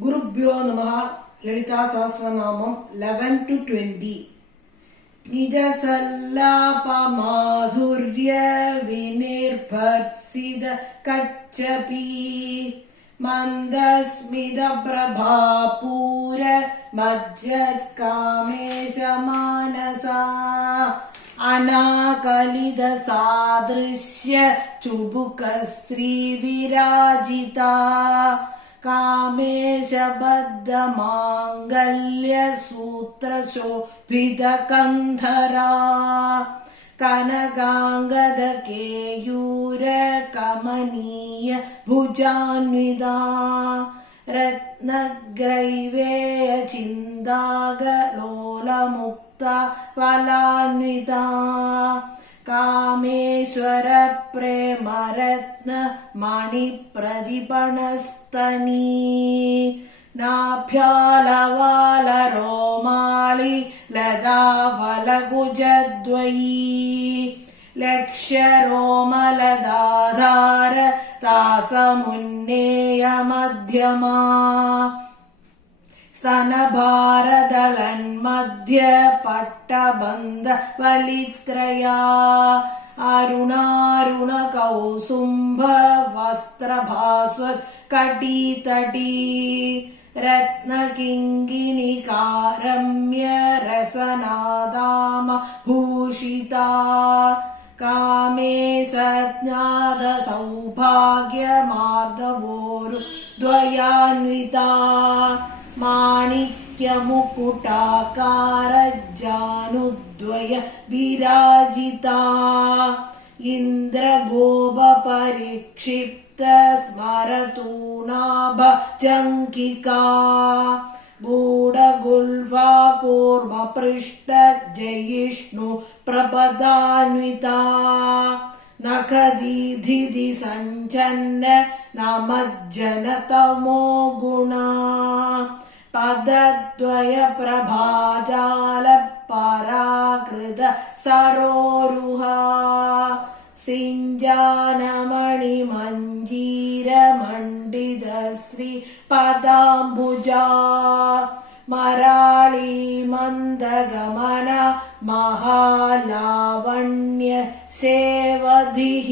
गुरुभ्यो नमः। ललिता सहस्रनामम 11 to 20. निज सल्लाप माधुर्य विनिर्भर्त्सित कच्छपि मंदस्मित प्रभापूर मज्जत् कामेश मानसा अनाकलित सादृश्य चुबुक श्री विराजिता कामेश बद्ध मांगल्य सूत्र शोभित कंधरा कनकांगद केयूर कमनीय भुजान्विता रत्नग्रैवेय चिन्तागलोल मुक्ता फलान्विता कामेश्वर प्रेम रत्न मणि प्रतिपणस्तनी नाभ्यालवाल रोमाली लता फलकुजद्वयी लक्ष्य रोमलदाधार तासमुन्नेय मध्यमा स्तन भारदलन्मध्य पट्टबन्ध वलित्रया अरुणारुण कौसुम्भ वस्त्रभास्वत् कटितटी रत्नकिङ्गिणिकारम्य रसनादाम भूषिता कामे सज्ञात सौभाग्य मार्दवोरु द्वयान्विता माणिक्य मुकुटाकार जानुद्वय विराजिता इंद्र गोप परिक्षिप्त स्मरतूनाभ जंकिका गूढगुल्फा कूर्म पृष्ठ जयिष्णु प्रपदान्विता नखदीधिधि संचन्न नमज्जन तमो गुणा पदद्वय प्रभाजाल पराकृत सरोरुहा सिञ्जानमणि मञ्जीर मण्डित श्री पदाम्बुजा मराळी मन्दगमन महालावण्य सेवधिः।